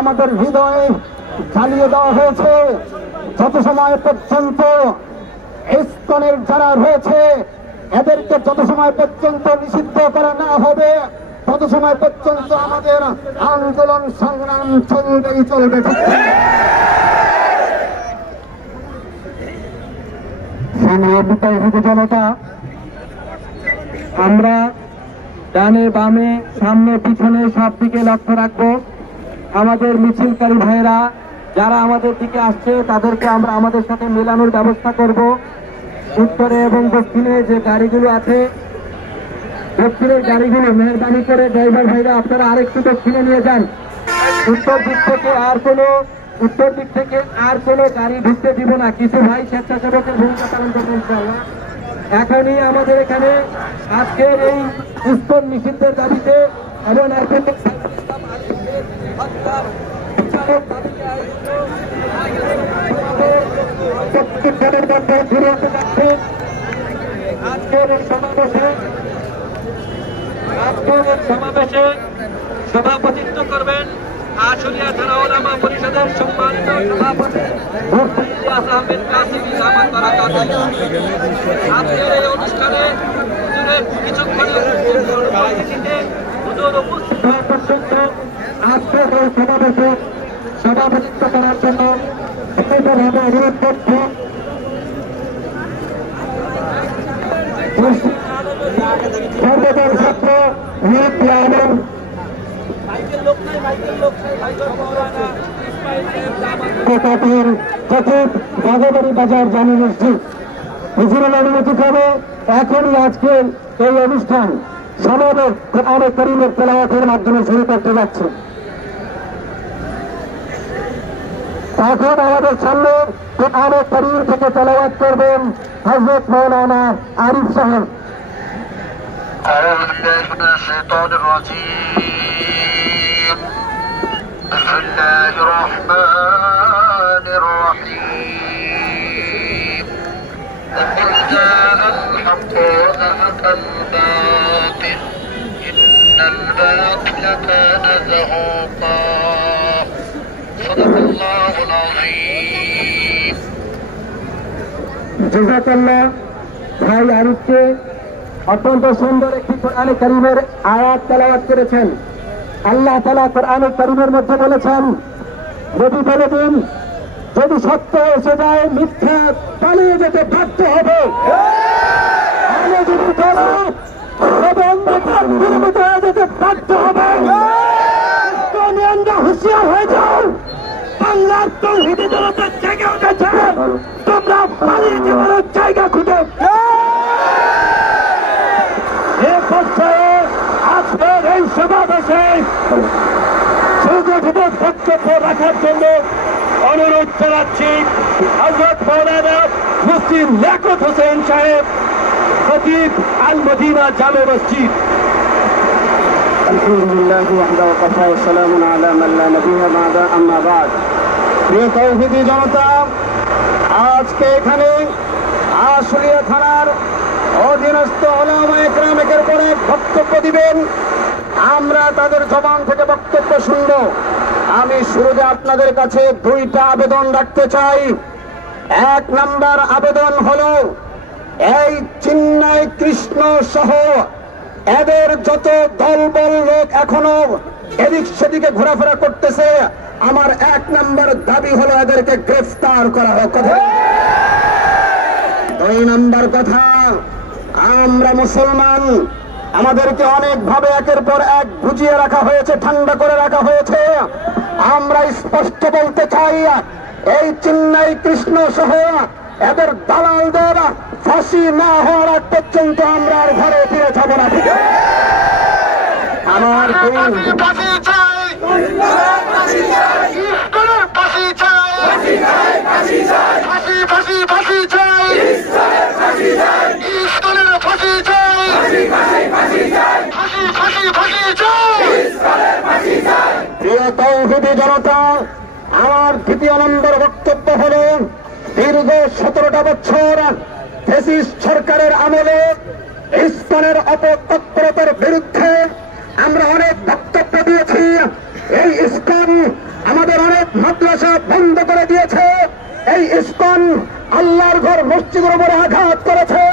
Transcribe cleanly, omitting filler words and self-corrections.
আমাদের হৃদয়ে জ্বালিয়ে দেওয়া হয়েছে। যত সময় পর্যন্ত ইসকনের যারা রয়েছে এদেরকে যত সময় পর্যন্ত নিষিদ্ধ করা না হবে তত সময় পর্যন্ত আমাদের আন্দোলন সংগ্রাম চলবেই চলবে। জনতা, আমরা ডানে বামে সামনে পিছনে সব দিকে লক্ষ্য রাখবো। আমাদের মিছিলকারী ভাইয়েরা যারা আমাদের দিকে আসছে তাদেরকে আমরা আমাদের সাথে মেলানোর ব্যবস্থা করব। উত্তরে এবং দক্ষিণে যে গাড়িগুলো আছে, দক্ষিণের গাড়িগুলো মেহরবানি করে ড্রাইভার ভাইরা আপনারা আরেকটু দক্ষিণে নিয়ে যান। উত্তর দিক থেকে আর কোনো গাড়ি ঢুকতে দিব না। কিছু ভাই স্বেচ্ছাসেবকের ভূমিকা পালন করবেন ইনশাআল্লাহ। এখনই আমাদের এখানে আজকের এই ইসকন নিষিদ্ধের দাবিতে এবং সমাবেশে সভাপতিত্ব করবেন আশুলিয়া থানা ওলামা পরিষদের সম্মানিত সভাপতি মুফতি ইলিয়াস আহমেদ কাসিমি দামাত বারাকাতুহু। আজকের এই অনুষ্ঠানে কিছুক্ষণের হুজুর উপস্থিত হওয়া পর্যন্ত আজকের এই সমাবেশে সভাপতিত্ব করার জন্য বিশেষভাবে অনুরোধ করছি সর্বদল ছাত্র নীতি আলম বাগোবাড়ি বাজার জামি মসজিদ হুজুরের অনুমতি ক্রমে এখনই আজকের এই অনুষ্ঠান সমাবেশ কোরআনে কারীমের তেলাওয়াতের মাধ্যমে শুরু করতে যাচ্ছে। এখন আমাদের সামনে কোরআনে কারীম থেকে তেলাওয়াত করবেন হযরত মাওলানা আরিফ সাহেব। أعوذ بالله من الشيطان الرجيم. بسم الله الرحمن الرحيم. وقل جاء الحق وزهق الباطل إن الباطل كان زهوقا. صدق الله العظيم. জাযাকাল্লাহ ভাই আরিফকে অত্যন্ত সুন্দর একটি কোরআনে কারীমের আয়াত তেলাওয়াত করেছেন। আল্লাহ তাআলা কোরআনে কারীমের মধ্যে বলেছেন, নবী বলে দিন যদি সত্য এসে যায় মিথ্যা পালিয়ে যেতে বাধ্য হবে। আমি যদি বলো এবং বিরত হয়ে যেতে বাধ্য হবে। হুঁশিয়ার হয়ে যাও, বাংলার তৌহিদি জনতা জেগে উঠেছে, তোমরা পালিয়ে যাওয়ার জায়গা খুঁজে। আজকের এই সমাবেশে সুগঠিত বক্তব্য রাখার জন্য অনুরোধ জানাচ্ছি হযরত মাওলানা মুফতি লিয়াকত হোসেন সাহেব, খতিব আল মদিনা জামে মসজিদ। আলহামদুলিল্লাহ ওয়াহদাহু ওয়া সালামুন আলা মান লা নাবিয়্যা বা'দা, আম্মা বা'দ। প্রিয় তৌহিদি জনতা, আজকে এখানে আশুলিয়া থানার অধীনস্থ উলামায়ে কেরামের পরে বক্তব্য দিবেন। আমরা তাদের জবান থেকে বক্তব্য শুনব। আমি শুরুতে আপনাদের কাছে দুইটা আবেদন রাখতে চাই। এক নাম্বার আবেদন হলো, এই চিন্ময় কৃষ্ণ সহ এদের যত দলবল লোক এখনো এদিক সেদিকে ঘোরাফেরা করতেছে, আমার এক নাম্বার দাবি হলো এদেরকে গ্রেফতার করা হোক। দুই নাম্বার কথা, আমরা মুসলমান, আমাদেরকে অনেক ভাবে একের পর এক বুঝিয়ে রাখা হয়েছে, ঠান্ডা করে রাখা হয়েছে। আমরা স্পষ্ট বলতে চাই, এই চিন্ময় কৃষ্ণ সহ এদের দালালদের ফাঁসি না হওয়ার আগ পর্যন্ত আমরা আর ঘরে ফিরে যাব না। ঠিক আছে? আমার প্রিয় তৌহিদি জনতা, আমার দ্বিতীয় নম্বর বক্তব্য হল, দীর্ঘ 17টা বছর ফ্যাসিস্ট সরকারের আমলে ইসকনের অপতৎপরতার বিরুদ্ধে আমরা অনেক বক্তব্য দিয়েছি। এই ইসকন আমাদের অনেক মাদ্রাসা বন্ধ করে দিয়েছে। এই ইসকন আল্লাহর ঘর মসজিদের উপরে আঘাত করেছে।